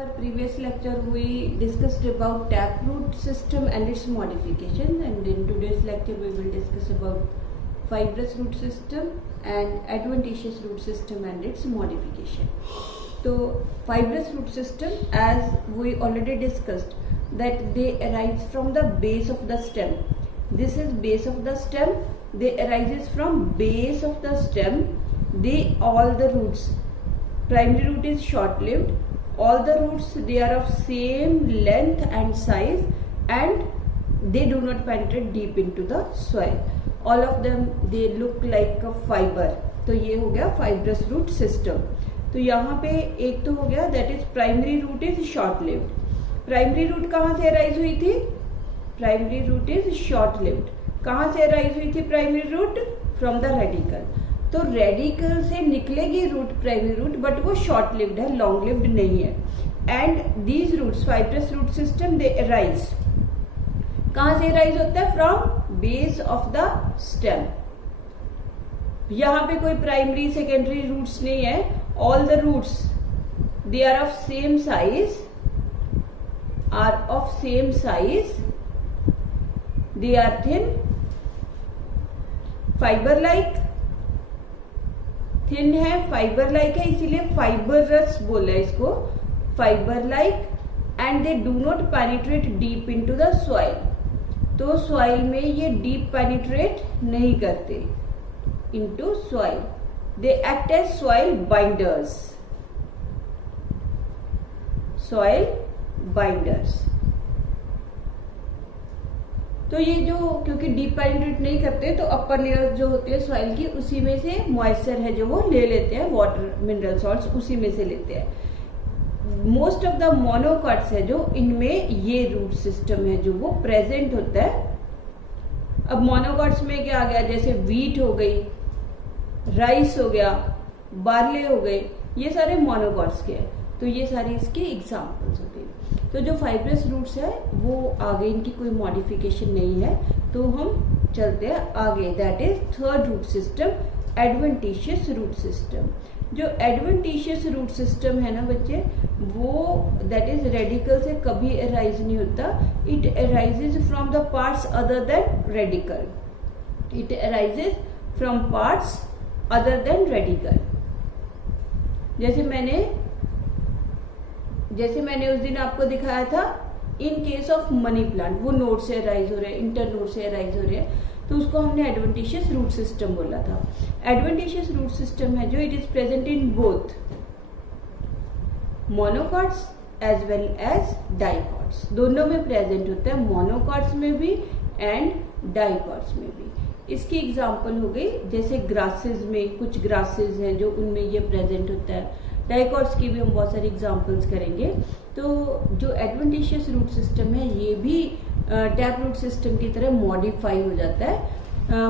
Our previous lecture we discussed about taproot system and its modification, and in today's lecture we will discuss about fibrous root system and adventitious root system and its modification. So fibrous root system, as we already discussed, that they arise from the base of the stem. This is base of the stem. They arises from base of the stem. All the roots, primary root is short lived. All the roots, they are of same length and size, and they do not penetrate deep into the soil. All of them, they look like a fiber. तो ये हो गया fibrous root system. तो यहाँ पे एक तो हो गया, that is primary root is short lived. Primary root कहाँ से arise हुई थी? Primary root is short lived. कहाँ से arise हुई थी primary root? From the radicle. तो रेडिकल से निकलेगी रूट, प्राइमरी रूट, बट वो शॉर्ट लिव्ड है, लॉन्ग लिव्ड नहीं है. And these roots, fibrous root system, they arise. कहां से अराइज होता है? From base of the stem. यहां पे कोई प्राइमरी सेकेंडरी रूट्स नहीं है. All the roots, they are of same size, they are thin, fibre like. Thin है, फाइबर लाइक है, इसीलिए फाइबरस बोला है इसको, fibre like. And they do not penetrate deep into the soil. तो soil में ये डीप पेनिट्रेट नहीं करते into soil. They act as soil binders. तो ये जो, क्योंकि डीप पेनिट्रेट नहीं करते, तो अपर लेयर जो होती है सॉइल की, उसी में से मॉइस्चर है जो वो ले लेते हैं, वाटर, मिनरल सॉल्ट्स उसी में से लेते हैं. मोस्ट ऑफ द मोनोकॉट्स है जो, इनमें ये रूट सिस्टम है जो वो प्रेजेंट होता है. अब मोनोकॉट्स में क्या आ गया? जैसे वीट हो गई, राइस हो गया, बार्ले हो गए, ये सारे मोनोकॉट्स के हैं. तो ये सारी इसके एग्जाम्पल्स होते हैं. तो जो फाइब्रस रूट्स है वो आगे, इनकी कोई मॉडिफिकेशन नहीं है. तो हम चलते हैं आगे. That is third root system, adventitious root system. जो एडवेंटिशियस रूट सिस्टम है ना बच्चे, वो दैट इज रेडिकल से कभी अराइज नहीं होता. It arises from the parts other than radical. It arises from parts other than radical. जैसे मैंने उस दिन आपको दिखाया था, in case of money plant, वो नोड से अराइज हो रहे हैं, इंटर नोड से अराइज हो रहे हैं, तो उसको हमने एडवेंटिशियस रूट सिस्टम बोला था. एडवेंटिशियस रूट सिस्टम है जो, it is present in both monocots as well as dicots. दोनों में प्रेजेंट होता है, मोनोकॉट्स में भी एंड डाइकॉट्स में भी. इसकी एग्जाम्पल हो गई, जैसे ग्रासेस में, कुछ ग्रासेस हैं जो उनमें ये प्रेजेंट होता है. डाइकॉट्स की भी हम बहुत सारे एग्जाम्पल्स करेंगे. तो जो एडवेंटिशियस रूट सिस्टम है, ये भी टैप रूट सिस्टम की तरह मॉडिफाई हो जाता है.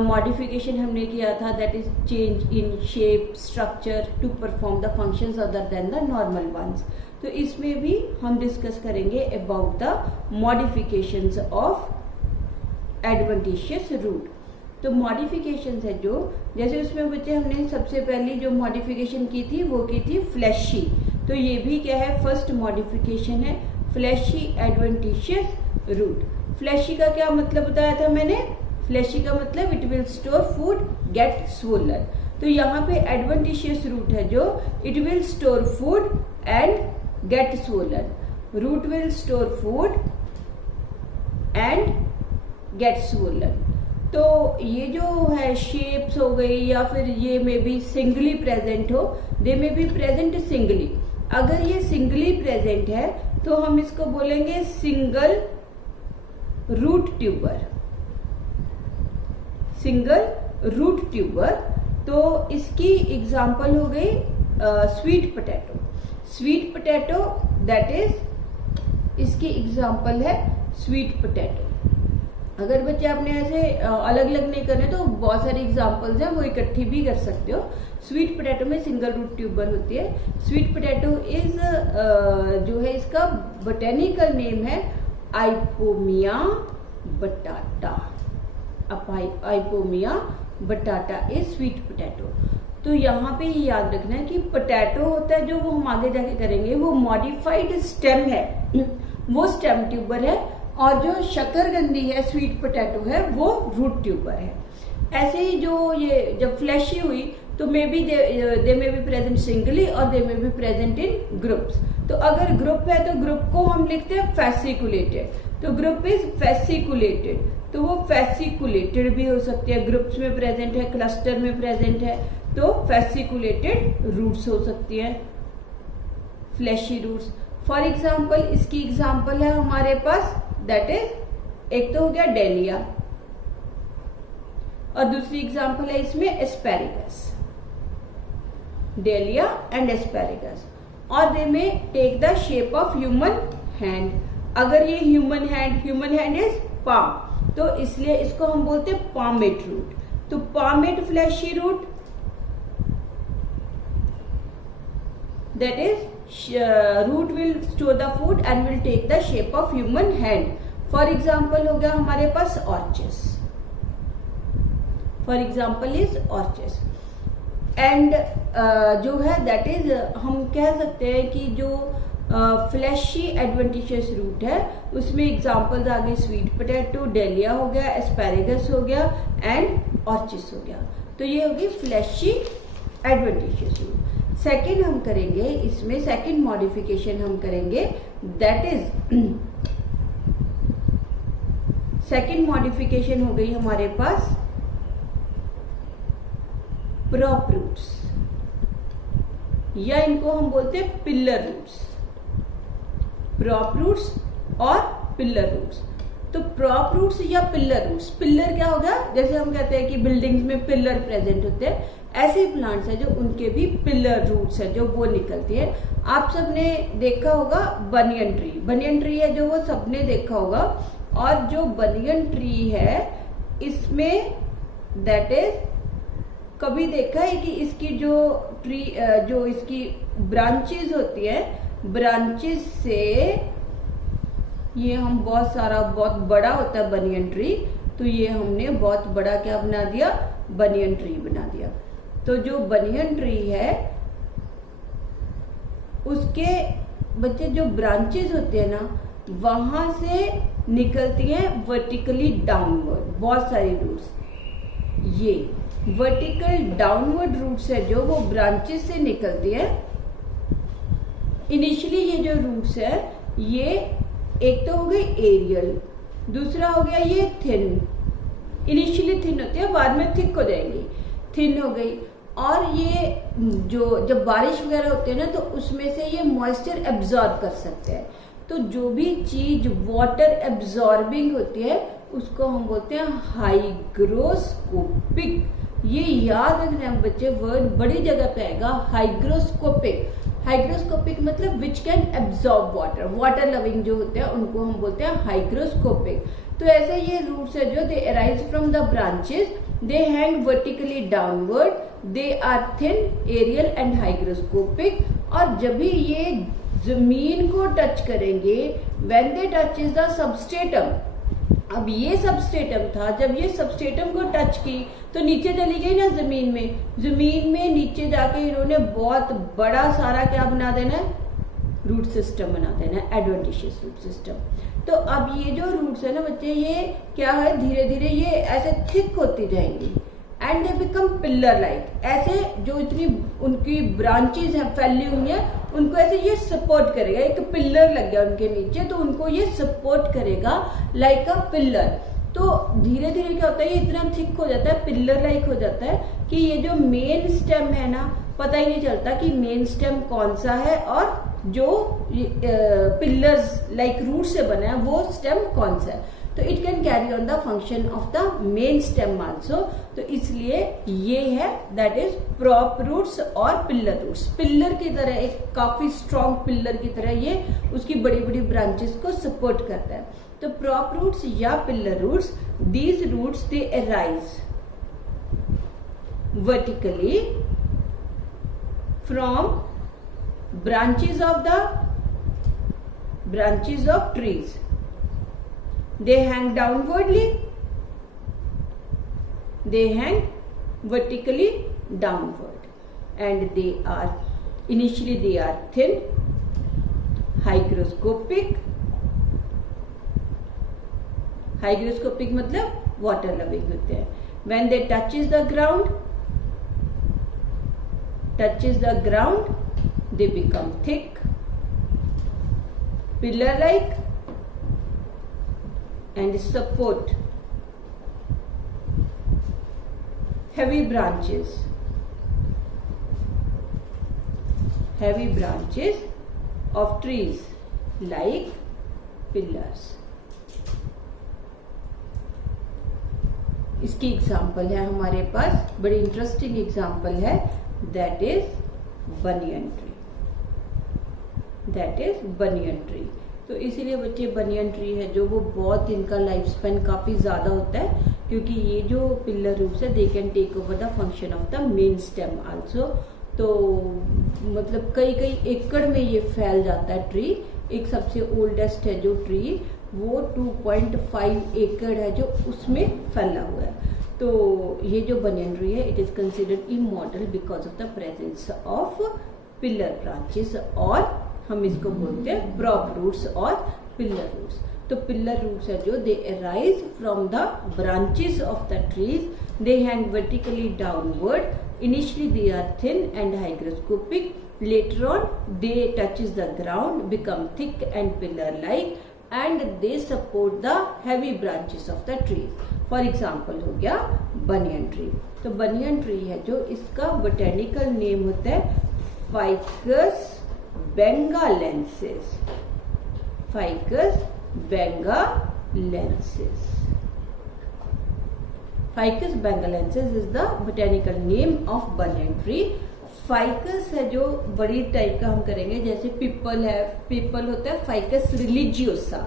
मॉडिफिकेशन हमने किया था, that is change in shape, structure to perform the functions other than the normal ones. तो इसमें भी हम डिस्कस करेंगे about the modifications of adventitious root. तो मॉडिफिकेशंस है जो, जैसे उसमें बच्चे हमने सबसे पहली जो मॉडिफिकेशन की थी वो की थी फ्लैशी. तो ये भी क्या है? फर्स्ट मॉडिफिकेशन है, फ्लैशी एडवेंटिशियस रूट. फ्लैशी का क्या मतलब बताया था मैंने? फ्लैशी का मतलब it will store food, get swollen. तो यहाँ पे एडवेंटिशियस रूट है जो, it will store food and get swollen. Root will store food and get swollen. तो ये जो है शेप्स हो गई, या फिर ये में भी सिंगली प्रेजेंट हो, दे में भी प्रेजेंट सिंगली. अगर ये सिंगली प्रेजेंट है तो हम इसको बोलेंगे single root tuber. Single root tuber. तो इसकी एग्जांपल हो गई sweet potato. Sweet potato, that is, इसकी एग्जांपल है स्वीट पोटैटो. अगर बच्चे आपने ऐसे अलग अलग नहीं करने तो बहुत सारी एग्जांपल्स हैं, वो इकट्ठी भी कर सकते हो. स्वीट पोटैटो में सिंगल रूट ट्यूबर होती है. स्वीट पोटैटो इज जो है, इसका बोटेनिकल नेम है आइपोमिया बटाटा. आइपोमिया बटाटा इज स्वीट पोटैटो. तो यहाँ पे ये याद रखना है कि पोटैटो होता है जो वो हम आगे जाके करेंगे, वो मॉडिफाइड स्टेम है, वो स्टेम ट्यूबर है, और जो शकरकंदी है स्वीट पोटैटो है वो रूट ट्यूबर है। ऐसे ही जो ये जब फ्लैशी हुई तो may be they may be present singly और they may be present in groups. तो अगर ग्रुप है तो ग्रुप को हम लिखते हैं फैसिकुलेटेड, तो ग्रुप इज फैसिकुलेटेड, तो वो फैसिकुलेटेड भी हो सकती है, ग्रुप्स में प्रेजेंट है, क्लस्टर में प्रेजेंट है, तो फैसिकुलेटेड रूट्स हो सकती है, फ्लैशी रूट्स। फॉर एग्जाम्पल इसकी एग्जाम्पल है हमारे पास, दैट इज एक तो हो गया डेलिया और दूसरी एग्जाम्पल है इसमें एस्पेरेगस, डेलिया एंड एस्पेरेगस, और they may take the shape of human hand. अगर ये ह्यूमन हैंड इज पाम, तो इसलिए इसको हम बोलते हैं पामेट रूट। तो palmate fleshy root that is root will store the food and will take the shape of human hand. For example हो गया हमारे पास orchis, for example is orchis. And जो है दैट इज हम कह सकते हैं कि जो फ्लैशी एडवेंटिशियस रूट है उसमें एग्जाम्पल्स आ गए स्वीट पोटैटो, डेलिया हो गया, एस्पेरेगस हो गया एंड ऑर्चिस हो गया। तो ये होगी फ्लैशी एडवेंटिशियस रूट। सेकेंड हम करेंगे इसमें, सेकेंड मॉडिफिकेशन हम करेंगे, दैट इज सेकेंड मॉडिफिकेशन हो गई हमारे पास प्रॉप रूट्स, या इनको हम बोलते हैं पिलर रूट्स, प्रॉप रूट्स और पिलर रूट्स। तो प्रॉप रूट्स या पिलर रूट्स, पिलर क्या होगा, जैसे हम कहते हैं कि बिल्डिंग्स में पिलर प्रेजेंट होते हैं, ऐसे प्लांट्स हैं जो उनके भी पिलर रूट्स हैं जो वो निकलती है। आप सबने देखा होगा बनियन ट्री, बनियन ट्री है जो वो सबने देखा होगा, और जो बनियन ट्री है इसमें दैट इज कभी देखा है कि इसकी जो ट्री जो इसकी ब्रांचेस होती है, ब्रांचेस से ये हम बहुत बड़ा होता है बनियन ट्री, तो ये हमने बहुत बड़ा क्या बना दिया, बनियन ट्री बना दिया। तो जो बनियन ट्री है उसके बच्चे जो ब्रांचेस होते हैं ना, वहां से निकलती हैं वर्टिकली डाउनवर्ड बहुत सारी रूट्स। ये वर्टिकल डाउनवर्ड रूट्स है जो वो ब्रांचेस से निकलती है। इनिशियली ये जो रूट्स है ये एक तो हो गई एरियल, दूसरा हो गया ये थिन, इनिशियली थिन होती है, बाद में थिक हो जाएंगी, थिन हो गई। और ये जो जब बारिश वगैरह होती है ना तो उसमें से ये मॉइस्चर एब्जॉर्ब कर सकते हैं। तो जो भी चीज वाटर एब्जॉर्बिंग होती है उसको हम बोलते हैं हाइग्रोस्कोपिक। ये याद रखना है बच्चे, वर्ड बड़ी जगह पे आएगा, हाइग्रोस्कोपिक। हाइग्रोस्कोपिक मतलब which can absorb water, water loving जो होते हैं उनको हम बोलते हैं हाइग्रोस्कोपिक। तो ऐसे ये रूट्स है जो they arise from the branches, they hang vertically downward, they are thin, aerial and hygroscopic. और जब भी ये जमीन को टच करेंगे, when they touch is the substratum, अब ये सबस्ट्रेटम था, जब ये सबस्ट्रेटम को टच की तो नीचे चली गई ना जमीन में, जमीन में नीचे जाके इन्होंने बहुत बड़ा सारा क्या बना देना है, रूट सिस्टम बना देना है, एडवेंटिशियस रूट सिस्टम। तो अब ये जो रूट्स है ना बच्चे, ये क्या है, धीरे धीरे ये ऐसे थिक होती जाएंगी and they become pillar like. ऐसे जो इतनी उनकी ब्रांचेस हैं फैली हुई हैं, उनको ऐसे ये सपोर्ट करेगा, एक पिलर लग गया उनके नीचे तो उनको ये सपोर्ट करेगा लाइक अ पिलर। तो धीरे धीरे क्या होता है, ये इतना थिक हो जाता है, पिलर लाइक हो जाता है कि ये जो मेन स्टेम है ना, पता ही नहीं चलता कि मेन स्टेम कौन सा है और जो पिलर्स लाइक रूट से बना है वो स्टेम कौन सा है। तो it can carry on the function of the main stem also. तो इसलिए ये है दैट इज प्रॉप रूट्स और पिलर रूट्स। पिलर की तरह, एक काफी स्ट्रॉन्ग पिलर की तरह ये उसकी बड़ी बड़ी ब्रांचेस को सपोर्ट करता है। तो प्रॉप रूट्स या pillar roots, these roots they arise vertically from branches of trees. They hang downwardly, they hang vertically downward. and initially they are thin, hygroscopic मतलब water loving होते हैं. When they touches the ground, they become thick, pillar-like, and support heavy branches of trees like pillars. इसकी example है हमारे पास, बड़ी interesting example है, that is banyan tree. तो इसीलिए बच्चे बनियन ट्री है जो वो बहुत, इनका लाइफ स्पेन काफी ज्यादा होता है, क्योंकि ये जो पिलर रूट्स है they can take over the function of the main stem also. तो मतलब कई एकड़ में ये फैल जाता है ट्री. एक सबसे ओल्डेस्ट है जो ट्री, वो 2.5 एकड़ है जो उसमें फैला हुआ है. तो ये जो बनियन ट्री है, it is considered immortal because of the presence of pillar branches, और हम इसको बोलते हैं प्रॉप रूट्स और पिलर रूट्स. तो पिलर रूट्स है जो they arise from the branches of the trees, they hang vertically downward. Initially they are thin and hygroscopic. Later on they touches the ground, become thick and pillar-like, and they support the heavy branches of the trees. For example हो गया banyan tree. तो banyan tree है जो, इसका botanical name होता है ficus benghalensis. Ficus benghalensis is the botanical name of banyan tree. Ficus है जो बड़ी टाइप का हम करेंगे, जैसे पीपल है, पीपल होता है फाइकस रिलीजियोसा.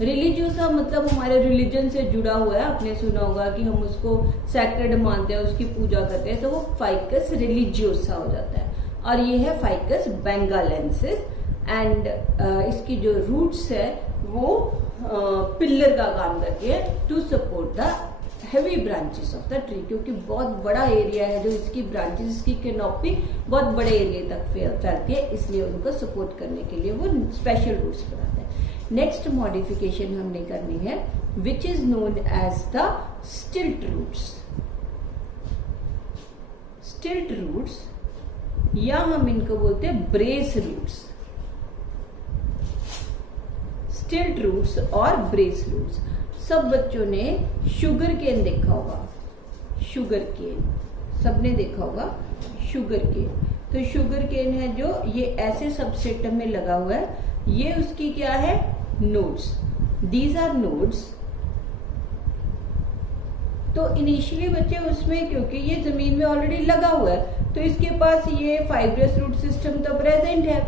रिलीजियोसा मतलब हमारे रिलीजन से जुड़ा हुआ है. आपने सुना होगा कि हम उसको सैक्रेड मानते हैं, उसकी पूजा करते हैं, तो वो फाइकस रिलीजियोसा हो जाता है. और ये है फाइकस बेंगालेंसिस. एंड इसकी जो रूट्स है वो पिलर का काम करती है to support the heavy branches of the tree, क्योंकि बहुत बड़ा एरिया है जो इसकी ब्रांचेस, इसकी कैनोपी बहुत बड़े एरिया तक फैलती है, इसलिए उनको सपोर्ट करने के लिए वो स्पेशल रूट्स बनाते हैं. नेक्स्ट मॉडिफिकेशन हमने करनी है which is known as the stilt roots. Stilt roots या हम इनको बोलते हैं ब्रेस रूट्स. स्टिल्ट रूट्स और ब्रेस रूट्स. सब बच्चों ने शुगर केन देखा होगा. शुगर केन सबने देखा होगा. शुगर केन, तो शुगर केन है जो ये ऐसे सबस्ट्रेटम में लगा हुआ है. ये उसकी क्या है, नोड्स. These are nodes. तो इनिशियली बच्चे उसमें, क्योंकि ये जमीन में ऑलरेडी लगा हुआ है, तो इसके पास ये फाइब्रस रूट सिस्टम तो प्रेजेंट है.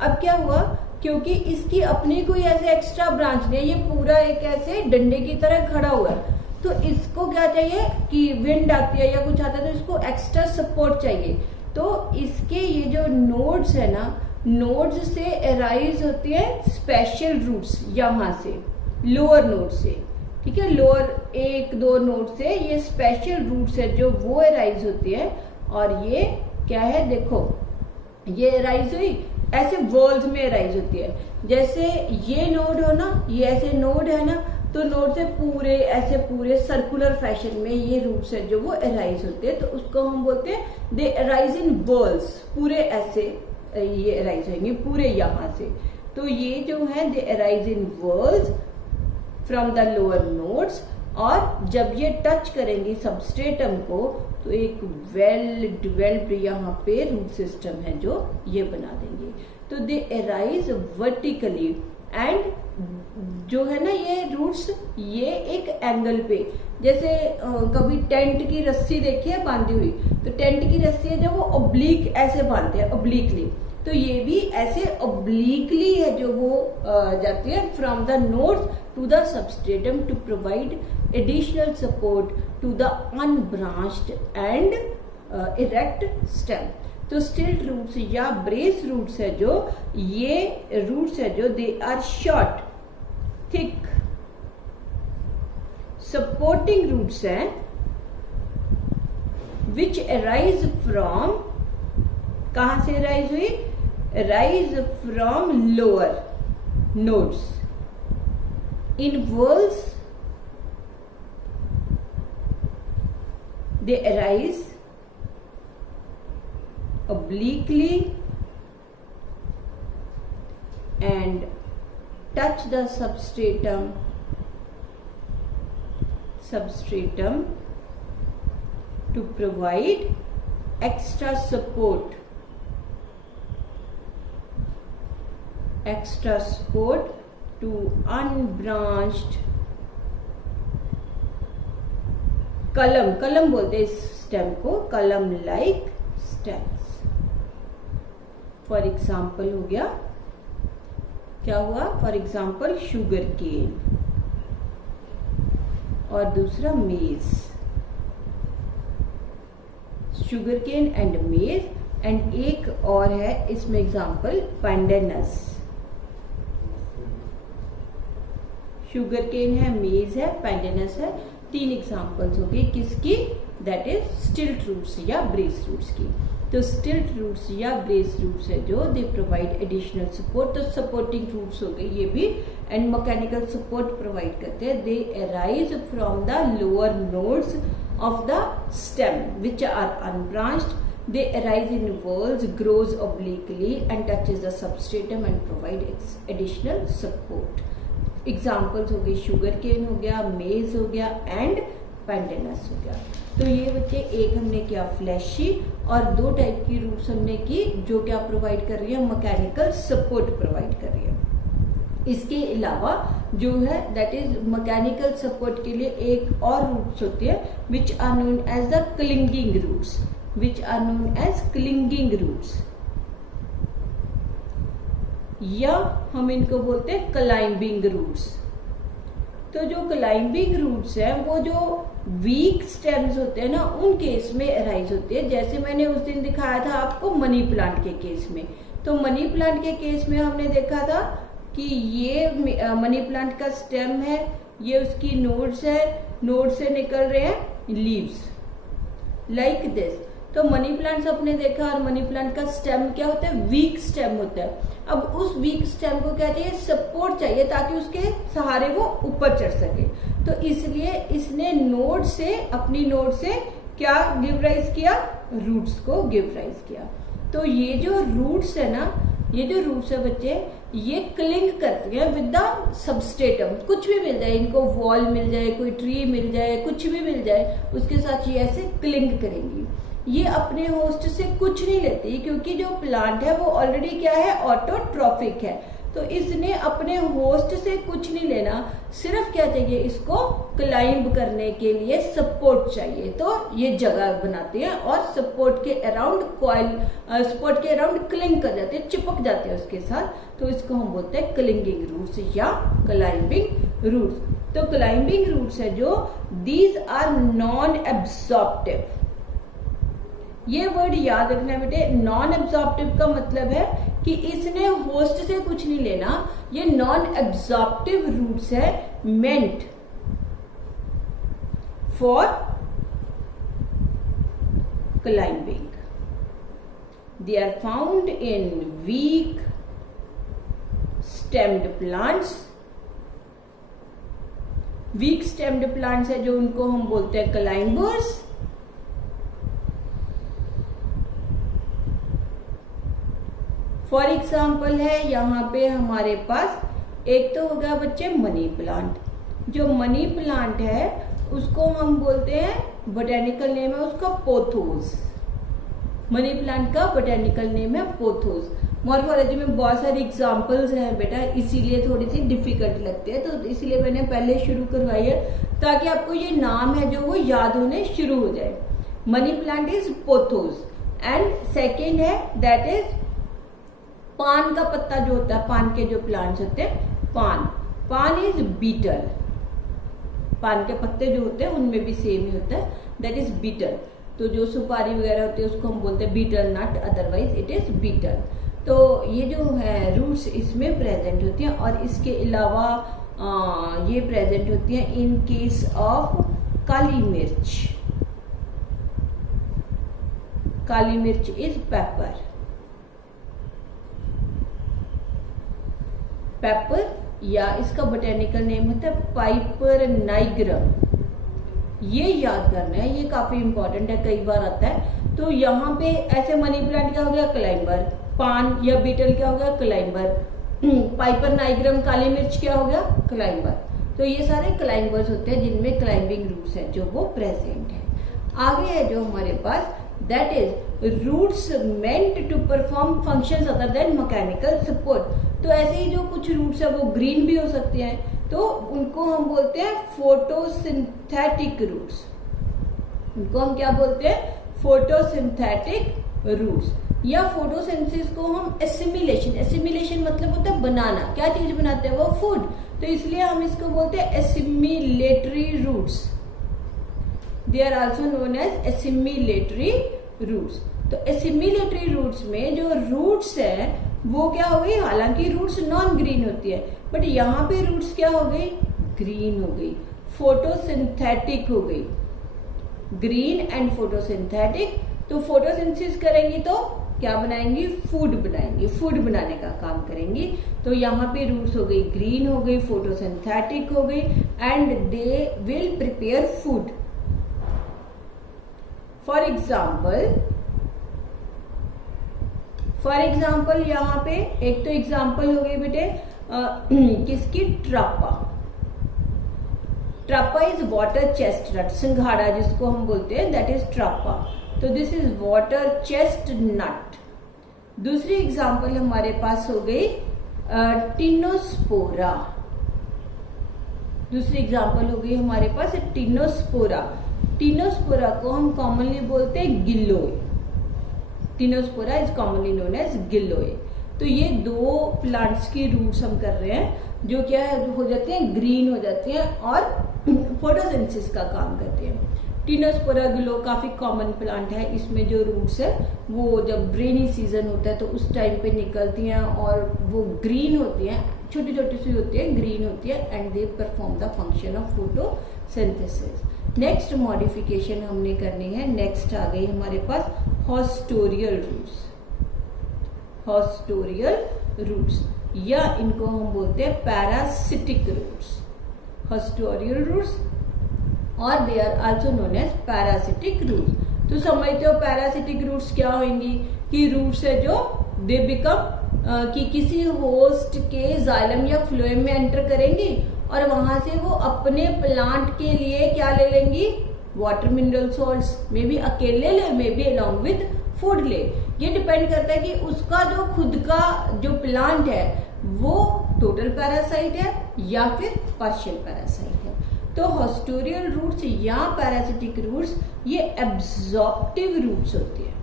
अब क्या हुआ, क्योंकि इसकी अपनी कोई ऐसे एक्स्ट्रा ब्रांच नहीं है, ये पूरा एक ऐसे डंडे की तरह खड़ा हुआ है, तो इसको क्या चाहिए कि विंड आती है या कुछ आता है तो इसको एक्स्ट्रा सपोर्ट चाहिए. तो इसके ये जो नोड्स है ना, नोड्स से अराइज होती है स्पेशल रूट्स, यहां से लोअर नोड से, ठीक है, लोअर 1-2 नोड से ये स्पेशल रूट्स है जो वो अराइज होती है. और ये क्या है, देखो ये अराइज हुई ऐसे वॉल्स में अराइज होती है. जैसे ये नोड हो ना, ये ऐसे नोड है ना, तो नोड से पूरे ऐसे पूरे सर्कुलर फैशन में ये रूट्स है जो वो अराइज होते हैं. तो उसको हम बोलते हैं दे अराइज इन वॉल्स. पूरे ऐसे ये अराइज होंगे पूरे यहां से. तो ये जो है दे arise in walls from the lower nodes. और जब ये टच करेंगे सबस्ट्रेटम को तो एक वेल डिवेल्प्ड यहाँ पे रूट सिस्टम है जो ये बना देंगे. तो दे अराइज वर्टिकली एंड जो है ना ये रूट्स, ये एक एंगल पे, जैसे कभी टेंट की रस्सी देखी है बांधी हुई, तो टेंट की रस्सी है जो वो ऑब्लिक ऐसे बांधते हैं, ऑब्लिकली. तो ये भी ऐसे ऑब्लिकली है जो वो जाती है from the nodes to the substratum to provide additional support to the unbranched and erect stem. तो स्टिल्ट रूट्स या ब्रेस रूट्स है जो, ये रूट्स है जो they are short, thick, supporting roots हैं विच अराइज फ्रॉम कहाँ से राइज हुई? Rise from lower nodes in whorls. They arise obliquely and touch the substratum to provide extra support to unbranched कलम बोलते हैं इस स्टेम को, कलम लाइक स्टेम्स. फॉर एग्जाम्पल हो गया, क्या हुआ? फॉर एग्जाम्पल शुगर केन और दूसरा maize. Sugar cane and maize. And एक और है इसमें एग्जाम्पल पैंडेनस. शुगर केन है, मेज है, पैंडेनस है. 3 एग्जाम्पल्स हो गए किसकी? दैट इज स्टिल्ट रूट्स या ब्रेस रूट्स की. तो स्टिल्ट रूट्स या ब्रेस रूट्स है जो दे प्रोवाइड एडिशनल सपोर्ट. तो सपोर्टिंग रूट्स हो गए ये भी, एंड मैकेनिकल सपोर्ट प्रोवाइड करते हैं. They arise from the lower nodes of the stem which are unbranched. They arise in whorls, grows obliquely and touches the substratum and provide additional support. Examples हो गए sugar cane हो गया, मेज हो गया and पैंडेनस हो गया. तो ये बच्चे एक हमने किया फ्लैशी, और 2 टाइप की रूट्स हमने की जो क्या प्रोवाइड कर रही है? मैकेनिकल सपोर्ट प्रोवाइड कर रही है. इसके अलावा जो है दैट इज मैकेनिकल सपोर्ट के लिए एक और रूट्स होती है which are known as the clinging roots. which are known as clinging roots, या हम इनको बोलते हैं क्लाइंबिंग रूट्स. तो जो क्लाइंबिंग रूट्स है वो जो वीक स्टेम्स होते हैं ना, उन केस में अराइज होते हैं. जैसे मैंने उस दिन दिखाया था आपको मनी प्लांट के केस में. तो मनी प्लांट के केस में हमने देखा था कि ये मनी प्लांट का स्टेम है, ये उसकी नोड्स है, नोड से निकल रहे हैं लीव्स लाइक दिस. तो मनी प्लांट्स आपने देखा, और मनी प्लांट का स्टेम क्या होता है? वीक स्टेम होता है. अब उस वीक स्टेम को क्या चाहिए? सपोर्ट चाहिए ताकि उसके सहारे वो ऊपर चढ़ सके. तो इसलिए इसने नोड से, अपनी नोड से क्या गिव राइज किया? रूट्स को गिव राइज किया. तो ये जो रूट्स है ना, ये जो रूट्स है बच्चे, ये क्लिंग करते हैं विद द सबस्ट्रेटम. कुछ भी मिल जाए इनको, वॉल मिल जाए, कोई ट्री मिल जाए, कुछ भी मिल जाए, उसके साथ ये ऐसे क्लिंग करेंगी. ये अपने होस्ट से कुछ नहीं लेती क्योंकि जो प्लांट है वो ऑलरेडी क्या है? ऑटोट्रॉफिक है. तो इसने अपने होस्ट से कुछ नहीं लेना, सिर्फ क्या चाहिए? इसको क्लाइंब करने के लिए सपोर्ट चाहिए. तो ये जगह बनाते हैं और सपोर्ट के अराउंड कॉइल, सपोर्ट के अराउंड क्लिंग कर जाते हैं, चिपक जाते हैं उसके साथ. तो इसको हम बोलते हैं क्लिंगिंग रूट्स या क्लाइंबिंग रूट्स. तो क्लाइंबिंग रूट्स है जो, दीज आर नॉन एब्सॉर्प्टिव. ये वर्ड याद रखना बेटे. नॉन एब्जॉर्प्टिव का मतलब है कि इसने होस्ट से कुछ नहीं लेना. ये नॉन एब्जॉर्प्टिव रूट्स है, meant for climbing. They are found in weak stemmed plants. Weak stemmed plants है जो, उनको हम बोलते हैं क्लाइंबर्स. फॉर एग्जाम्पल है यहाँ पे हमारे पास एक तो होगा बच्चे मनी प्लांट. जो मनी प्लांट है उसको हम बोलते हैं, बोटेनिकल नेम है उसका पोथोस. मनी प्लांट का बोटेनिकल नेम है पोथोस. मॉर्फोलॉजी में बहुत सारी एग्जांपल्स हैं बेटा, इसीलिए थोड़ी सी डिफिकल्ट लगती है. तो इसीलिए मैंने पहले शुरू करवाई है ताकि आपको ये नाम है जो वो याद होने शुरू हो जाए. Money plant is pothos. And second है दैट इज पान का पत्ता जो होता है, पान के जो प्लांट्स होते हैं, पान इज बीटल. पान के पत्ते जो होते हैं उनमें भी सेम ही होता है, दैट इज बीटल. तो जो सुपारी वगैरह होती है उसको हम बोलते हैं betel nut, otherwise it is betel. तो ये जो है रूट्स इसमें प्रेजेंट होती हैं. और इसके अलावा ये प्रेजेंट होती हैं इन केस ऑफ काली मिर्च. काली मिर्च इज पेपर. पेपर, या इसका बोटेनिकल नेम होता है पाइपर नाइग्रम। ये याद करना है, ये काफी इंपॉर्टेंट है, कई बार आता है। तो यहाँ पे ऐसे मनी प्लांट क्या हो गया, क्लाइंबर। पान या बीटल क्या हो गया, क्लाइंबर। पाइपर नाइग्रम काली मिर्च क्या हो गया, क्लाइंबर। तो ये सारे क्लाइंबर्स होते हैं जिनमें क्लाइंबिंग रूट्स है जो वो प्रेजेंट है। आगे है जो हमारे पास, that is roots meant to perform functions other than mechanical support. तो ऐसे ही जो कुछ रूट्स है वो ग्रीन भी हो सकते हैं, तो उनको हम बोलते हैं फोटोसिंथेटिक रूट्स। उनको हम क्या बोलते हैं, फोटोसिंथेटिक रूट्स। या फोटोसिंथेसिस को हम एसिमिलेशन, एसिमिलेशन मतलब होता है बनाना, क्या चीज बनाते हैं वो, फूड। तो इसलिए हम इसको बोलते हैं assimilatory roots. They are also known as assimilatory roots. तो एसिमिलेटरी रूट्स में जो रूट्स है वो क्या हो गई, हालांकि रूट्स नॉन ग्रीन होती है, बट यहाँ पे रूट्स क्या हो गई, ग्रीन हो गई, फोटोसिंथेटिक हो गई, ग्रीन एंड फोटोसिंथेटिक। तो फोटोसिंथेसिस करेंगी तो क्या बनाएंगी, फूड बनाएंगी, फूड बनाने का काम करेंगी। तो यहाँ पे रूट्स हो गई, ग्रीन हो गई, फोटोसिंथेटिक हो गई, and they will prepare food. For example यहाँ पे एक तो एग्जाम्पल हो गई बेटे किसकी, Trapa. Trapa is water chestnut, सिंघाड़ा जिसको हम बोलते हैं, दैट इज ट्रापा। तो दिस इज वाटर चेस्टनट। दूसरी एग्जाम्पल हमारे पास हो गई टिनोस्पोरा। दूसरी एग्जाम्पल हो गई हमारे पास टिनोस्पोरा। टिनोस्पोरा को हम कॉमनली बोलते हैं गिलोय। Tinospora is commonly known as giloy. तो ये दो प्लांट्स की रूट्स हम कर रहे हैं जो क्या है, हो जाते हैं ग्रीन हो जाती हैं और फोटोसिंथेसिस का काम करते हैं। टिनोस्पोरा गिलो काफी कॉमन प्लांट है, इसमें जो रूट्स है वो जब रेनी सीजन होता है तो उस टाइम पे निकलती हैं और वो ग्रीन होती हैं, छोटी छोटी सी होती है, ग्रीन होती है, and they perform the function of photosynthesis. Next modification हमने करनी है, नेक्स्ट आ गई हमारे पास हॉस्टोरियल रूट्स। हॉस्टोरियल रूट्स या इनको हम बोलते हैं पैरासिटिक रूट्स। हॉस्टोरियल रूट्स और they are also known as parasitic roots. तो समझते हो पैरासिटिक रूट्स क्या होंगी, कि रूट्स है जो दे बिकम कि किसी होस्ट के जाइलम या फ्लोएम में एंटर करेंगी और वहां से वो अपने प्लांट के लिए क्या ले लेंगी, water mineral salts, may be अकेले ले, may be along with food ले। ये डिपेंड करता है कि उसका जो खुद का जो प्लांट है वो टोटल पैरासाइट है या फिर पार्शियल पैरासाइट है। तो हॉस्टोरियल रूट्स या पैरासिटिक रूट्स ये एब्जॉर्प्टिव रूट्स होती है,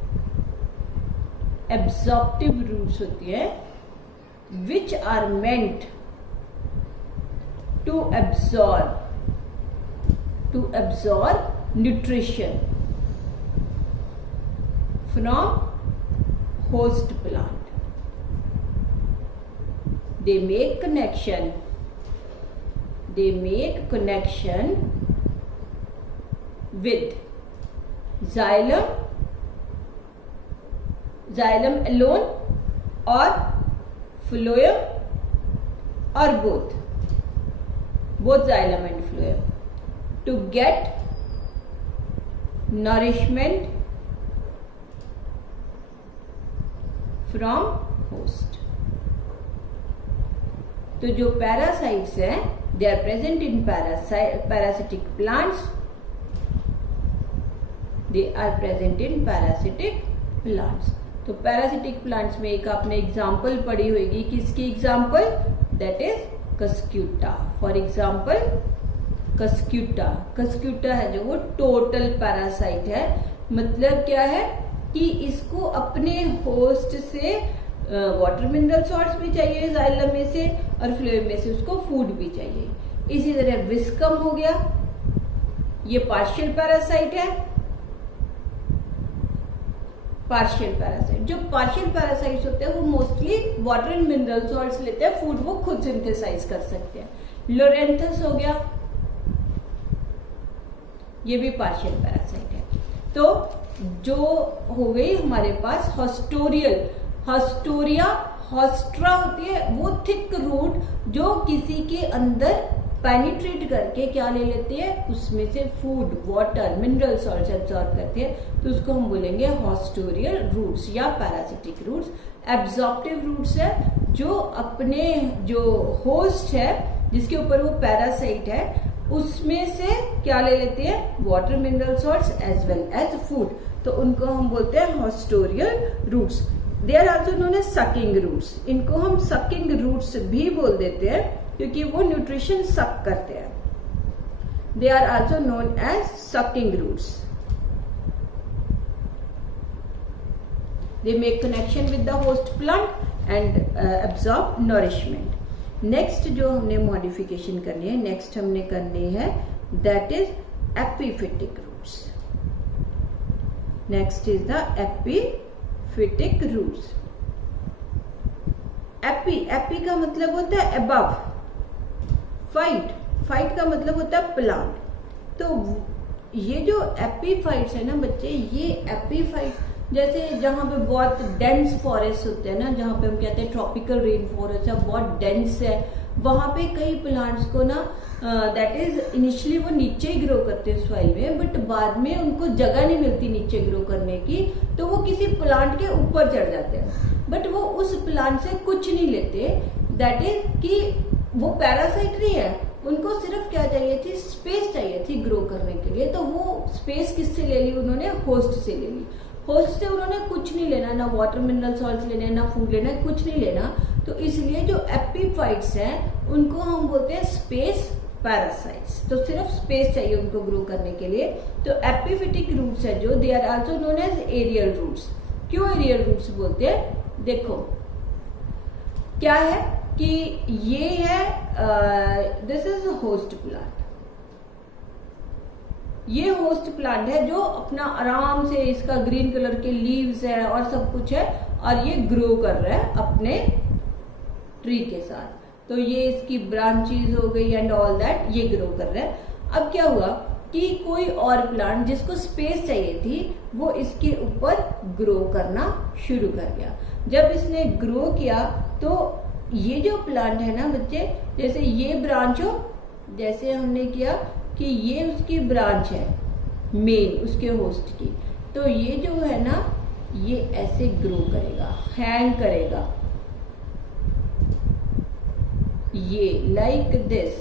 एब्जॉर्प्टिव रूट्स होती है, which are meant to absorb nutrition from host plant. They make connection with xylem alone or phloem or both xylem and phloem to get nourishment from host. तो जो parasites हैं they are present in parasitic plants, they are present in parasitic plants. तो parasitic plants में एक आपने example पढ़ी होगी, किसकी example, that is Cuscuta. For example Cuscuta है जो वो टोटल पैरासाइट है। मतलब क्या है कि इसको अपने होस्ट से वाटर मिनरल सॉल्ट्स भी चाहिए जाइलम में से और फ्लोएम में से उसको फूड भी चाहिए। इसी तरह विस्कम हो गया, ये पार्शियल पैरासाइट है। पार्शियल पैरासाइट, जो पार्शियल पैरासाइट्स होते हैं वो mostly water and mineral salts लेते हैं, फूड वो खुद सिंथेसाइज कर सकते हैं। लोरेंथस हो गया, ये भी पार्शियल पैरासाइट है। तो जो हो गई हमारे पास हॉस्टोरिया होस्ट्रा होती है वो थिक रूट जो किसी के अंदर पेनिट्रेट करके क्या ले लेते हैं, उसमें से food, water, mineral salts absorb करते हैं, तो उसको हम बोलेंगे हॉस्टोरियल रूट्स या पैरासिटिक रूट्स। एब्जॉर्प्टिव रूट्स है जो अपने जो होस्ट है जिसके ऊपर वो पैरासाइट है उसमें से क्या ले लेते हैं, water, mineral salts as well as food, तो उनको हम बोलते हैं haustorial roots. They are also known as sucking roots, इनको हम सकिंग रूट्स भी बोल देते हैं क्योंकि वो न्यूट्रिशन सक करते हैं। They are also known as sucking roots. They make connection with the host plant and absorb nourishment. Next जो हमने मॉडिफिकेशन करनी है, नेक्स्ट हमने करनी है that is epiphytic roots. Next is the epiphytic roots. Epi का मतलब होता है अबव, फाइट का मतलब होता है प्लांट। तो ये जो एपीफाइट्स है ना बच्चे, ये एपीफाइट जैसे जहां पे बहुत डेंस फॉरेस्ट होते हैं ना, जहां पे हम कहते हैं ट्रॉपिकल रेन फॉरेस्ट है, बहुत डेंस है, वहां पे कई प्लांट्स को ना दैट इज इनिशियली वो नीचे ही ग्रो करते हैं सॉइल में, बट बाद में उनको जगह नहीं मिलती नीचे ग्रो करने की, तो वो किसी प्लांट के ऊपर चढ़ जाते हैं, बट वो उस प्लांट से कुछ नहीं लेते। दैट इज कि वो पैरासाइट नहीं है, उनको सिर्फ क्या चाहिए थी, स्पेस चाहिए थी ग्रो करने के लिए, तो वो स्पेस किससे ले ली उन्होंने, होस्ट से ले ली। होस्ट से उन्होंने कुछ नहीं लेना, ना वाटर मिनरल सॉल्ट्स लेने, ना फूड लेना, कुछ नहीं लेना, तो इसलिए जो एपीफाइट्स हैं उनको हम बोलते हैं स्पेस पैरासाइट्स, तो सिर्फ स्पेस चाहिए उनको ग्रो करने के लिए। तो एपिफिटिक रूट्स है जो, they are also known as aerial roots. क्यों एरियल रूट्स बोलते हैं, देखो क्या है कि ये है दिस इज होस्ट प्लांट, ये होस्ट प्लांट है जो अपना आराम से, इसका ग्रीन कलर के लीव्स है और सब कुछ है, और ये ग्रो कर रहा है अपने ट्री के साथ, तो ये इसकी ब्रांचेस हो गई एंड ऑल दैट, ये ग्रो कर रहा है। अब क्या हुआ कि कोई और प्लांट जिसको स्पेस चाहिए थी वो इसके ऊपर ग्रो करना शुरू कर गया। जब इसने ग्रो किया तो ये जो प्लांट है ना बच्चे, जैसे ये ब्रांच हो, जैसे हमने किया कि ये उसकी ब्रांच है मेन उसके होस्ट की, तो ये जो है ना ये ऐसे ग्रो करेगा, हैंग करेगा, ये लाइक दिस,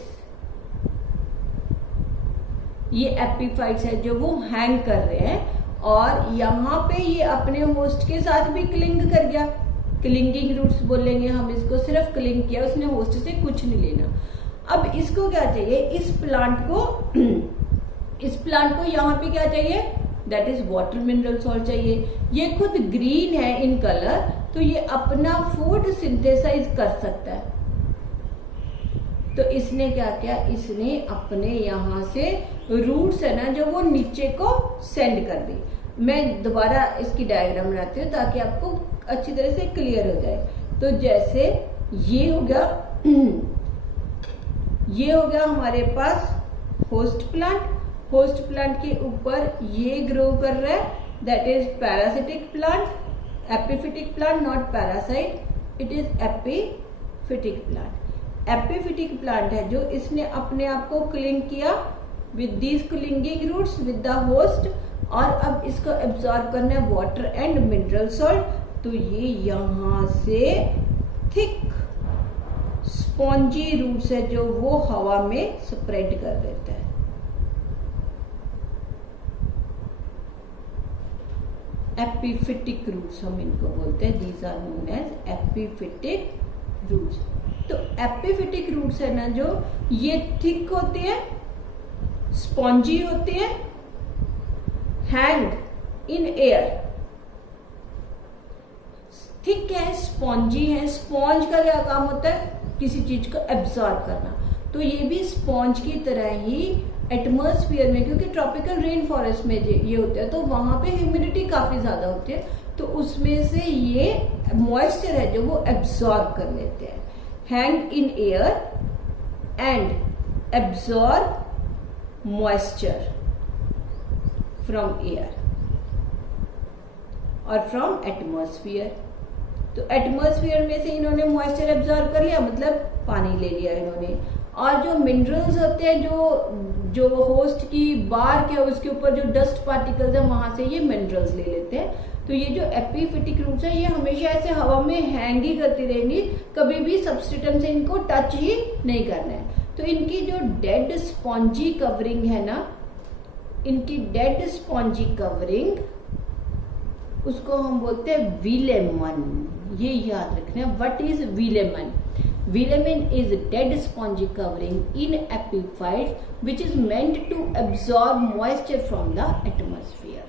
ये एपीफाइट्स है जो वो हैंग कर रहे हैं, और यहाँ पे ये अपने होस्ट के साथ भी क्लिंग कर गया, क्लिंगिंग रूट्स बोलेंगे हम इसको, सिर्फ क्लिंग किया, उसने होस्ट से कुछ नहीं लेना। अब इसको क्या चाहिए, इस प्लांट को यहाँ पे क्या चाहिए, that is water mineral salt चाहिए। ये खुद ग्रीन है इन कलर, तो ये अपना फूड सिंथेसाइज कर सकता है, तो इसने क्या किया, इसने अपने यहाँ से रूट्स है ना जो वो नीचे को सेंड कर दी। मैं दोबारा इसकी डायग्राम बनाती हूँ ताकि आपको अच्छी तरह से क्लियर हो जाए। तो जैसे ये हो गया, ये हो गया हमारे पास होस्ट प्लांट, होस्ट प्लांट के ऊपर ये ग्रो कर रहा है, that is parasitic plant, epiphytic plant, not parasite, it is epiphytic plant. Epiphytic plant है जो इसने अपने आप को क्लिंग किया with these clinging roots with the host, और अब इसको एब्जॉर्ब करना है वाटर एंड मिनरल सॉल्ट, तो ये यहां से थिक स्पॉन्जी रूट्स है जो वो हवा में स्प्रेड कर देता है। एपिफिटिक रूट्स हम इनको बोलते हैं, these are known as epiphytic roots. तो एपिफिटिक रूट्स है ना जो, ये थिक होते हैं, स्पॉन्जी होते हैं, हैंग इन एयर, थिक है, स्पॉन्जी है। स्पॉन्ज का क्या काम होता है, किसी चीज को एब्जॉर्ब करना, तो ये भी स्पॉन्ज की तरह ही एटमॉस्फेयर में, क्योंकि ट्रॉपिकल रेन फॉरेस्ट में ये होता है तो वहां पे ह्यूमिडिटी काफी ज्यादा होती है, तो उसमें से ये मॉइस्चर है जो वो एब्जॉर्ब कर लेते हैं। Hang in air and absorb moisture from air और फ्रॉम एटमॉस्फेयर। तो एटमॉस्फेयर में से इन्होंने मॉइस्चर एब्जॉर्ब कर लिया, मतलब पानी ले लिया इन्होंने। और जो मिनरल्स होते हैं, जो होस्ट की बार्क है उसके ऊपर जो डस्ट पार्टिकल्स है वहां से ये मिनरल्स ले लेते हैं। तो ये जो एपिफिटिक रूट्स है ये हमेशा ऐसे हवा में हैंग ही करती रहेंगी, कभी भी सबस्ट्रेटम से इनको टच ही नहीं करना है। तो इनकी जो डेड स्पॉन्जी कवरिंग है ना, इनकी डेड स्पॉन्जी कवरिंग, उसको हम बोलते हैं विलेमन। ये याद रखना है, what is velamen? Velamen is dead spongy covering in epiphytes which is meant to absorb moisture from the atmosphere.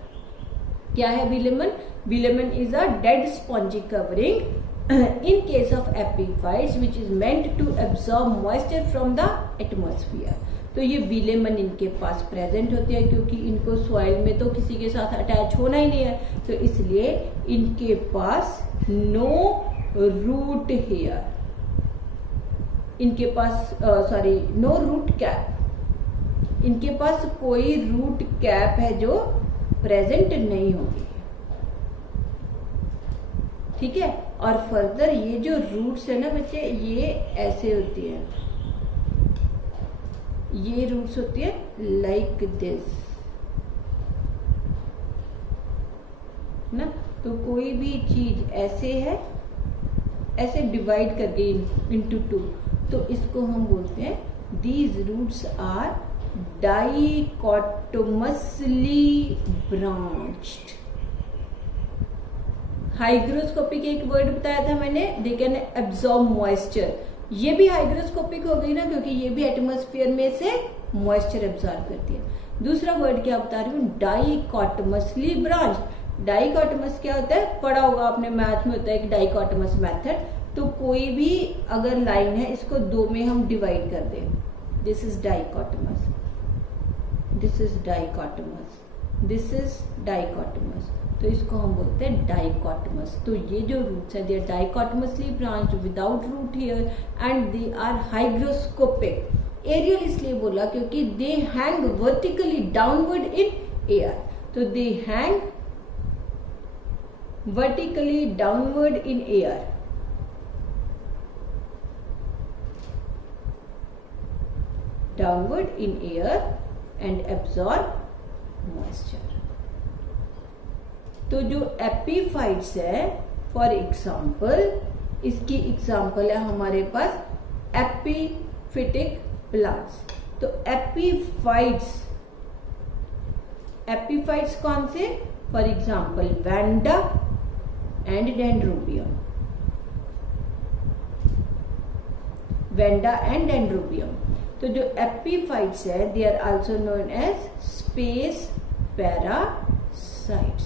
क्या है velamen? Velamen is a dead spongy covering in case of epiphytes which is meant to absorb moisture from the atmosphere. तो ये velamen इनके पास present होती है, क्योंकि इनको soil में तो किसी के साथ अटैच होना ही नहीं है, तो इसलिए इनके पास नो रूट हेयर, इनके पास नो रूट कैप, इनके पास कोई रूट कैप है जो प्रेजेंट नहीं होगी। ठीक है। और फर्दर ये जो रूट्स है ना बच्चे, ये ऐसे होती है, ये रूट्स होती है लाइक दिस ना। तो कोई भी चीज ऐसे है, ऐसे डिवाइड कर गई इनटू टू, तो इसको हम बोलते हैं these roots are dichotomously branched. Hygroscopic एक वर्ड बताया था मैंने, दे कैन एब्जॉर्ब मॉइस्चर। ये भी हाइग्रोस्कोपिक हो गई ना, क्योंकि ये भी एटमॉस्फेयर में से मॉइस्चर एब्जॉर्ब करती है। दूसरा वर्ड क्या बता रही हूँ, डाइकोटोमसली ब्रांच्ड। डाइकोटोमस क्या होता है, पढ़ा होगा आपने, मैथ में होता है एक डाइकोटोमस मेथड। तो कोई भी अगर लाइन है, इसको दो में हम डिवाइड कर दें, this is dichotomous, this is dichotomous, this is dichotomous, तो इसको हम बोलते हैं डाइकोटोमस। तो ये जो रूट्स है, they are dichotomously branched without root hair and they are hygroscopic. Aerial इसलिए बोला क्योंकि they hang vertically downward in air, तो they hang vertically downward in air. Downward in air and absorb moisture. तो जो epiphytes है, for example, इसकी example है हमारे पास एपीफिटिक प्लांट्स। तो एपीफाइट्स कौन से? For example Vanda and Dendrobium, Vanda and Dendrobium. तो जो एपीफाइट्स है, they are also known as space parasites.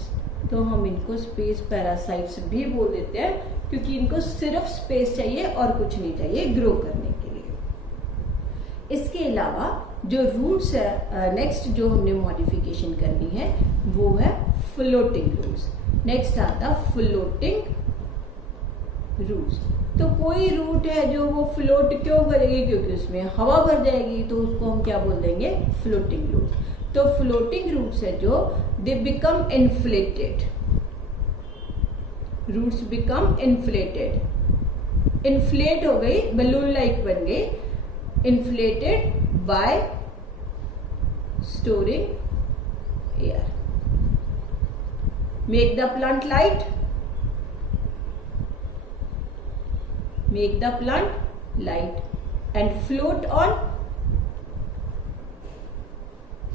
तो हम इनको स्पेस पैरासाइट्स भी बोल देते हैं, क्योंकि इनको सिर्फ स्पेस चाहिए और कुछ नहीं चाहिए ग्रो करने के लिए। इसके अलावा जो रूट्स है, नेक्स्ट जो हमने मॉडिफिकेशन करनी है वो है फ्लोटिंग रूट्स। नेक्स्ट आता फ्लोटिंग रूट्स। तो कोई रूट है जो वो फ्लोट क्यों करेगी, क्योंकि उसमें हवा भर जाएगी, तो उसको हम क्या बोल देंगे, फ्लोटिंग रूट्स। तो फ्लोटिंग रूट्स है जो they become inflated, roots become inflated, inflate हो गई, बलून लाइक बन गई, inflated by storing air, make the plant light, make the plant light and float on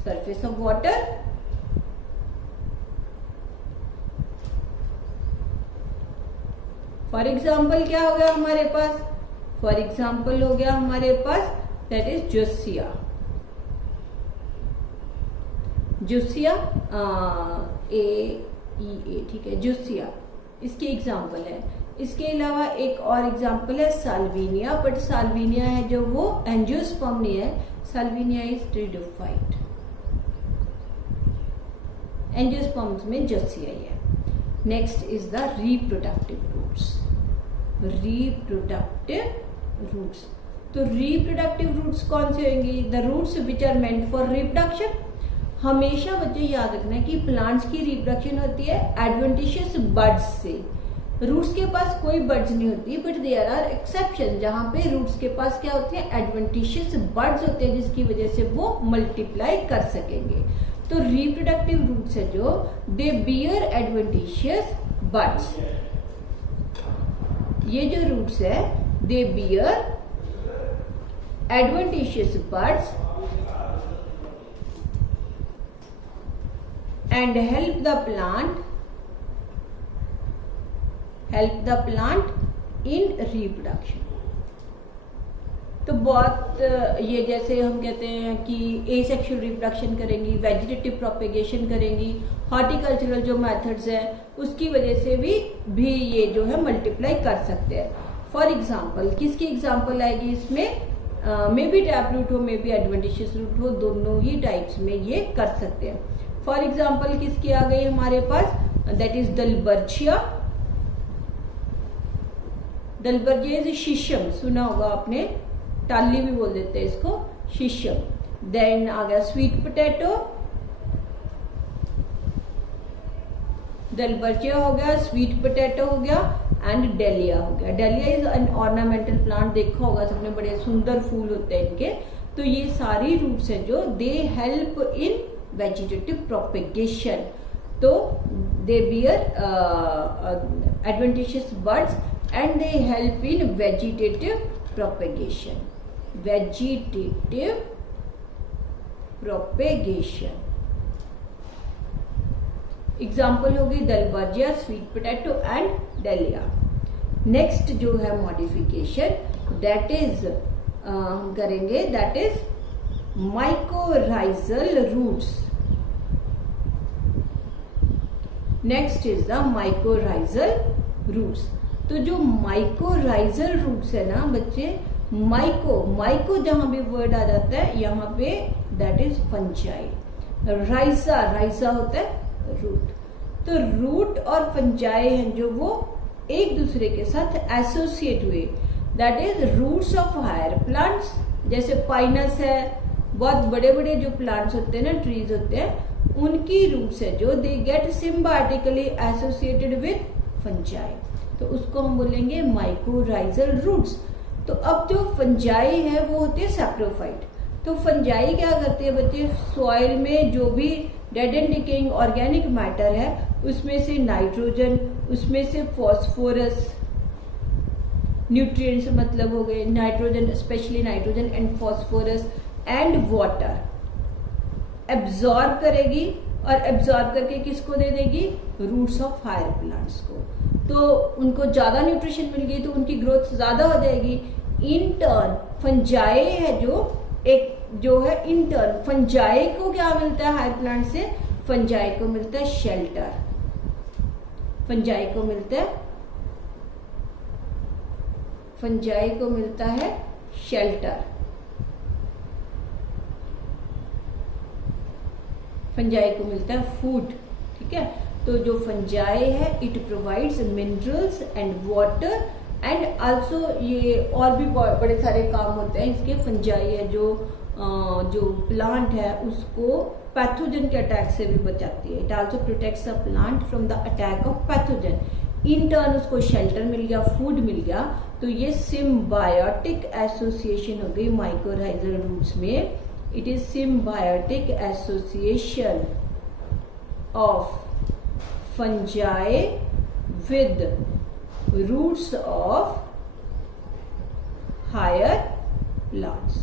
surface of water. For example क्या हो गया हमारे पास, फॉर एग्जाम्पल हो गया हमारे पास दैट इज जोसिया, जोसिया ए, ठीक है, जोसिया इसकी एग्जाम्पल है। इसके अलावा एक और एग्जाम्पल है साल्विनिया, बट साल्विनिया है जो वो एंजियोस्पर्म नहीं है, साल्विनिया इज ट्रिडोफाइट, एंजियोस्पर्म्स में जोसिया ही है। Next is the reproductive roots, reproductive roots. तो रिप्रोडक्टिव रूट्स कौन से होंगे, the roots which are meant for reproduction. हमेशा बच्चे याद रखना है कि प्लांट्स की रिप्रोडक्शन होती है एडवेंटिशियस बड्स से। रूट्स के पास कोई बर्ड्स नहीं होती, बट देयर आर एक्सेप्शन जहां पे रूट्स के पास क्या होते हैं, एडवेंटिशियस बर्ड्स होते हैं, जिसकी वजह से वो मल्टीप्लाई कर सकेंगे। तो रिप्रोडक्टिव रूट्स है जो, दे बियर एडवेंटिशियस बर्ड्स। ये जो रूट्स है, दे bear adventitious birds and help the plant in reproduction। तो बहुत ये जैसे हम कहते हैं कि एसेक्सुअल रिप्रोडक्शन करेंगी, वेजिटेटिव प्रोपेगेशन करेंगी, हॉर्टिकल्चरल जो मेथड्स है उसकी वजह से भी ये जो है मल्टीप्लाई कर सकते हैं। फॉर एग्जांपल, किसकी एग्जांपल आएगी इसमें, मे बी टैप रूट हो, मे बी एडवेंटिशियस रूट हो, दोनों ही टाइप्स में ये कर सकते हैं। फॉर एग्जाम्पल किसकी आ गई हमारे पास, दैट इज दलबर्जिया। दलबर्जिया इज शीशम, सुना होगा आपने, टाली भी बोल देते हैं इसको, शीशम। देन आ गया स्वीट पोटैटो, दलबर्जिया हो गया, स्वीट पोटैटो हो गया, एंड डेलिया हो गया। Dahlia is an ornamental plant, देखा होगा सबने, बड़े सुंदर फूल होते हैं इनके। तो ये सारी रूट्स हैं जो they help in vegetative propagation. तो they bear adventitious buds and they help in vegetative propagation. Vegetative propagation example होगी Dalbergia, sweet potato and dahlia. Next जो है मॉडिफिकेशन, दैट इज हम करेंगे, that is mycorrhizal roots। Next is the mycorrhizal roots। तो जो mycorrhizal roots है ना बच्चे, माइको जहां भी वर्ड आ जाता है यहाँ पे, दैट इज फंजाई। राइजा होता है रूट। तो रूट और फंजाई हैं जो वो एक दूसरे के साथ एसोसिएट हुए, that is roots of higher plants. जैसे पाइनस है, बहुत बड़े बड़े जो प्लांट्स होते हैं ना, ट्रीज होते हैं, उनकी रूट्स है जो they get symbiotically associated with fungi, तो उसको हम बोलेंगे माइकोराइजल रूट्स। तो अब जो फंजाई है वो होती है सैप्रोफाइट। तो फंजाई क्या करती है बच्चे, सॉइल में जो भी dead and decaying organic matter है उसमें से नाइट्रोजन, उसमें से फॉस्फोरस, न्यूट्रिएंट्स मतलब हो गए nitrogen, specially nitrogen and phosphorus and water, absorb करेगी और एब्जॉर्ब करके किसको दे देगी, रूट्स ऑफ हायर प्लांट्स को। तो उनको ज्यादा न्यूट्रिशन मिल गई तो उनकी ग्रोथ ज्यादा हो जाएगी। इन टर्न फंजाई है जो है इन टर्न फंजाई को क्या मिलता है हायर प्लांट से, फंजाई को मिलता है शेल्टर, फंजाई को मिलता है शेल्टर, फंजाई को मिलता है फूड। ठीक है, तो जो फंजाई है it provides minerals and water and also ये और भी बड़े सारे काम होते हैं इसके। फंजाई है जो प्लांट है उसको पैथोजन के अटैक से भी बचाती है। It also protects the plant from the attack of pathogen. In turn उसको शेल्टर मिल गया, फूड मिल गया। तो ये सिम्बायोटिक एसोसिएशन हो गई माइकोराइजल रूट्स में। It is symbiotic association of fungi with roots of higher plants,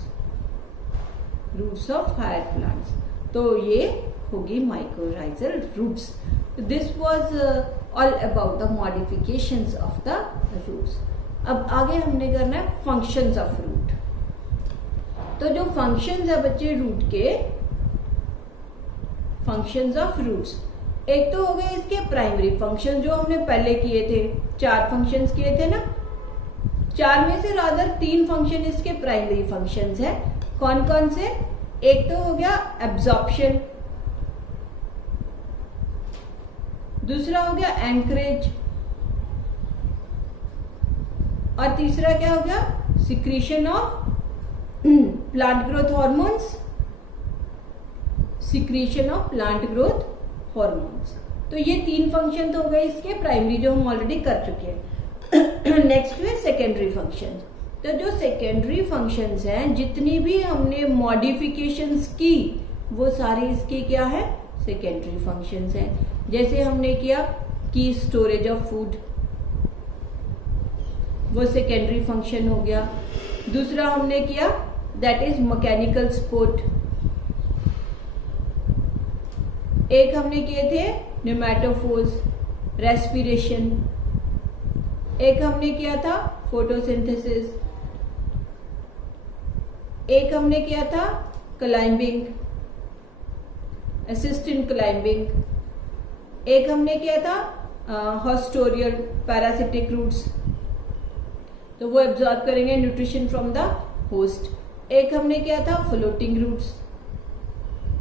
roots of higher plants. तो ये होगी mycorrhizal roots. This was all about the modifications of the roots. अब आगे हमने करना है फंक्शंस ऑफ रूट। तो जो फंक्शंस है बच्चे रूट के, फंक्शंस ऑफ रूट्स, एक तो हो गए इसके प्राइमरी फंक्शन जो हमने पहले किए थे, 4 फंक्शंस किए थे ना, 4 में से रादर 3 फंक्शन इसके प्राइमरी फंक्शंस है। कौन कौन से, एक तो हो गया एब्जॉर्प्शन, दूसरा हो गया एंकरेज, और तीसरा क्या हो गया, secretion of plant growth hormones, secretion of plant growth hormones. तो ये 3 फंक्शन तो हो गए इसके प्राइमरी जो हम ऑलरेडी कर चुके हैं। नेक्स्ट है सेकेंडरी फंक्शन। तो जो सेकेंडरी फंक्शंस हैं, जितनी भी हमने मॉडिफिकेशंस की वो सारे इसके क्या है, सेकेंडरी फंक्शंस हैं। जैसे हमने किया की स्टोरेज ऑफ फूड, वो सेकेंडरी फंक्शन हो गया। दूसरा हमने किया दैट इज मैकेनिकल सपोर्ट। एक हमने किए थे न्यूमेटोफोर्स, रेस्पिरेशन। एक हमने किया था फोटोसिंथेसिस। एक हमने किया था क्लाइंबिंग, असिस्ट इन क्लाइंबिंग। एक हमने किया था हॉस्टोरियल पैरासिटिक रूट्स, तो वो एब्जॉर्ब करेंगे न्यूट्रिशन फ्रॉम द होस्ट। एक हमने किया था फ्लोटिंग रूट्स।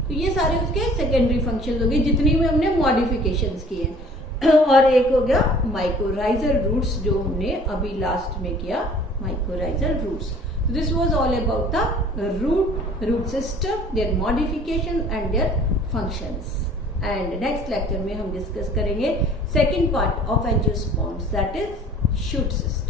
तो ये सारे उसके सेकेंडरी फंक्शंस हो गए जितनी भी हमने मॉडिफिकेशंस किए हैं। और एक हो गया माइकोराइजल रूट्स जो हमने अभी लास्ट में किया, mycorrhizal roots. This was all about the root system, their modification and their functions. And next lecture में हम डिस्कस करेंगे second part of angiosperms, that is shoot system.